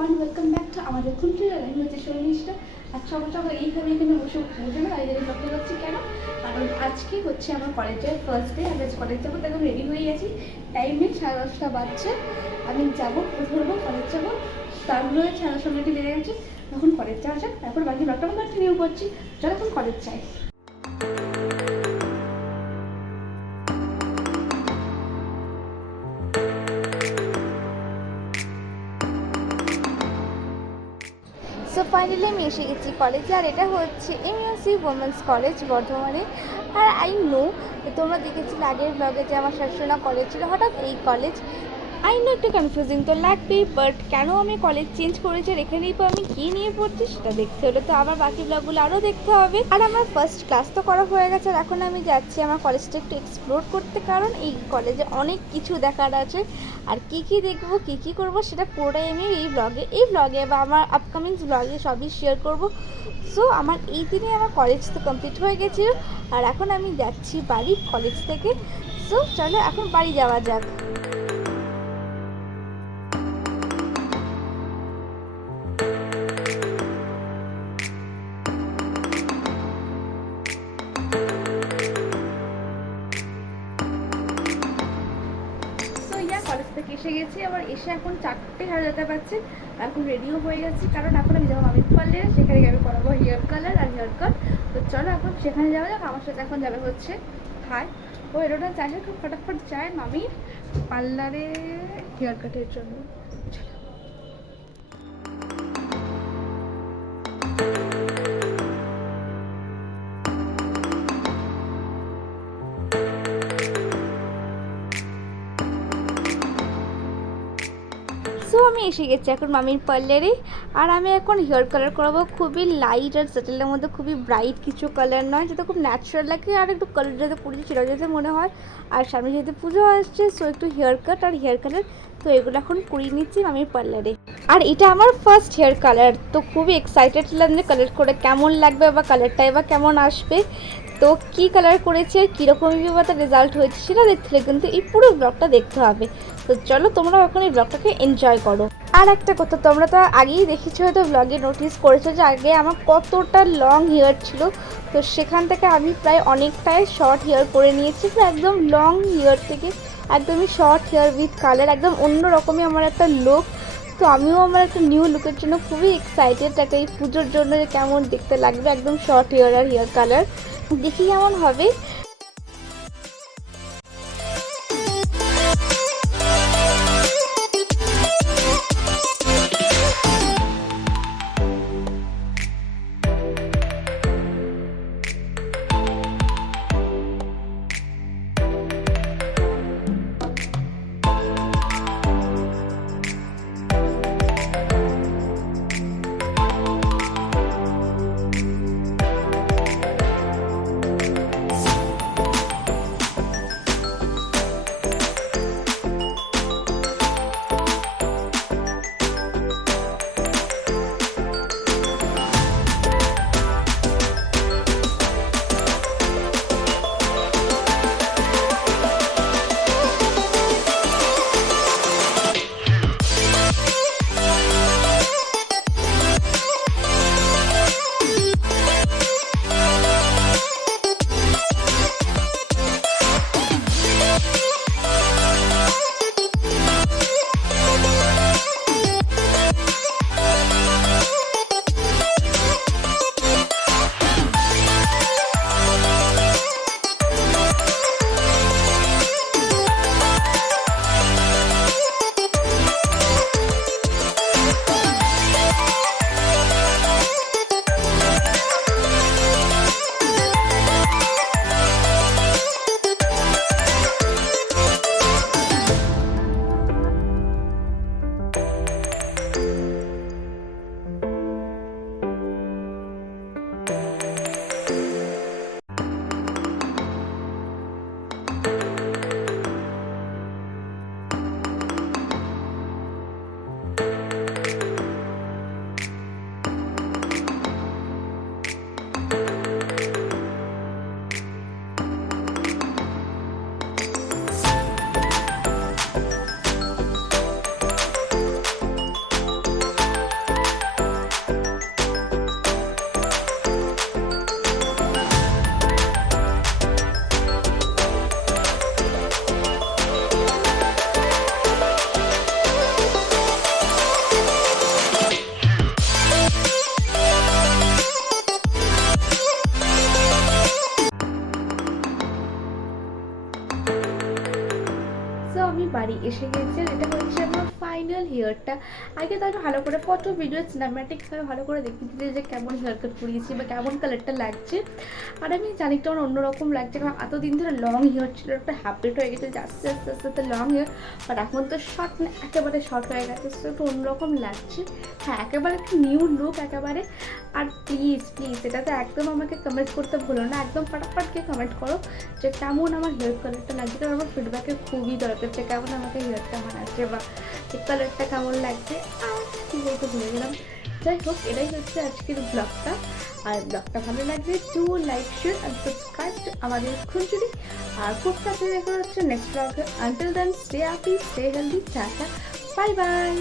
Everyone, welcome back to আমাদের কুন্টুর। আমি হচ্ছে শর্মিষ্ঠা। আর সকাল সকাল এইভাবে এখানে বসে না এই ব্লগটা করছি কেন, কারণ আজকে হচ্ছে আমার কলেজের ফার্স্ট ডে। আমি আজ কলেজ যাবো, তখন রেডি হয়ে গেছি। টাইমে 10:30 বাজছে। আমি যাবো, ধরবো, কলেজ যাবো। তারপরে 10:30 বেড়ে গেছে, তখন কলেজ যাওয়া যাক। তারপর বাকি ব্লগটা আমরা কন্টিনিউ করছি যখন কলেজ যাই। সো ফাইনালি আমি এসে গেছি কলেজে, আর এটা হচ্ছে এমইউসি ওমেন্স কলেজ বর্ধমানে। আর আই নো তোমরা দেখেছিলে আগের ব্লগে যে আমার শাশুড়া কলেজ ছিল, হঠাৎ এই কলেজ। আই নো একটু কনফিউজিং তো লাগবেই, বাট কেন আমি কলেজ চেঞ্জ করেছি আর এখানেই তো আমি কী নিয়ে পড়ছি সেটা দেখতে হলে তো আবার বাকি ব্লগগুলো আরও দেখতে হবে। আর আমার ফার্স্ট ক্লাস তো করা হয়ে গেছে, আর এখন আমি যাচ্ছি আমার কলেজটা একটু এক্সপ্লোর করতে, কারণ এই কলেজে অনেক কিছু দেখার আছে। আর কী কী দেখবো, কী কী করবো সেটা পুরোটাই আমি এই ব্লগে বা আমার আপকামিং ব্লগে সবই শেয়ার করব। সো আমার এই দিনে আমার কলেজ তো কমপ্লিট হয়ে গেছে, আর এখন আমি যাচ্ছি বাড়ি কলেজ থেকে। সো চলো এখন বাড়ি যাওয়া যাক। কলেজ থেকে এসে গেছি, আবার এসে এখন 4টে সাড়ে যেতে পারছি। এখন রেডিও হয়ে গেছি, কারণ এখন আমি যাবো মামির পার্লারে, সেখানে আমি করাবো হেয়ার কালার আর হেয়ার কাট। তো চলো এখন সেখানে যাওয়া যাক। আমার সাথে এখন যাবে হচ্ছে হাই ও এরোটা চাইলে খুব ফটাফট যায় মামির পার্লারে হেয়ার কাটের জন্য। সো আমি এসে গেছি এখন মামির পার্লারে, আর আমি এখন হেয়ার কালার করাবো খুবই লাইট আর সেটেলের মধ্যে, খুবই ব্রাইট কিছু কালার নয়, যাতে খুব ন্যাচারাল লাগে আর একটু কালার যাতে করেছি সেটা যাতে মনে হয়। আর সামনে যেহেতু পুজো আসছে, সো একটু হেয়ার কাট আর হেয়ার কালার, তো এগুলো এখন করিয়ে নিচ্ছি মামির পার্লারে। আর এটা আমার ফার্স্ট হেয়ার কালার, তো খুবই এক্সাইটেড ছিলাম যে কালার করে কেমন লাগবে বা কালারটাই বা কেমন আসবে। তো কী কালার করেছি আর কীরকমই বা তার রেজাল্ট হয়েছে সেটা দেখতে হলে কিন্তু এই পুরো ব্লগটা দেখতে হবে। তো চলো তোমরাও এখন এই ব্লগটাকে এনজয় করো। আর একটা কথা, তোমরা তো আগেই দেখেছো, হয়তো ব্লগে নোটিস করেছো যে আগে আমার কতটা লং হেয়ার ছিল, তো সেখান থেকে আমি প্রায় অনেকটাই শর্ট হেয়ার করে নিয়েছি। তো একদম লং হেয়ার থেকে একদমই শর্ট হেয়ার উইথ কালার, একদম অন্য রকমই আমার একটা লুক। তো আমিও আমার একটা নিউ লুকের জন্য খুবই এক্সাইটেড, একটা এই পুজোর জন্য যে কেমন দেখতে লাগবে একদম শর্ট হেয়ার আর হেয়ার কালার, দেখি কেমন হবে। এসে গেছে। এটা হচ্ছে আমার ফাইনাল হেয়ারটা। আগে তো আমি ভালো করে ফটো ভিডিও সিনেম্যাটিকভাবে ভালো করে দেখিয়ে দিতে যে কেমন হেয়ার কাট করিয়েছি বা কেমন কালারটা লাগছে। আর আমি জানি তো আমার অন্যরকম লাগছে, কারণ এতদিন ধরে লং হেয়ার ছিল, একটা হ্যাবিট হয়ে গেছে যে আস্তে আস্তে আস্তে আস্তে লং হেয়ার। বাট এখন তো শর্ট না, একেবারে শর্ট হয়ে গেছে, তো একটু অন্যরকম লাগছে। হ্যাঁ, একেবারে একটা নিউ লুক একেবারে। আর প্লিজ প্লিজ এটাতে একদম আমাকে কমেন্ট করতে ভুলো না, একদম ফটাফট গিয়ে কমেন্ট করো যে কেমন আমার হেয়ার কালারটা লাগছে, কারণ আমার ফিডব্যাকের খুবই দরকার যে কেমন আমাকে হেয়ারটা মানাচ্ছে বা এই কালারটা কেমন লাগছে। আর কী বলতে ভুলে গেলাম। যাই হোক, এটাই হচ্ছে আজকের ব্লগটা। আর ব্লগটা ভালো লাগলে টু লাইক শেয়ার আর সাবস্ক্রাইব আমাদের খুঁজুরি। আর খুব কাছে দেখা হচ্ছে নেক্সট ব্লগে। Until then stay happy, stay healthy, tata, bye by.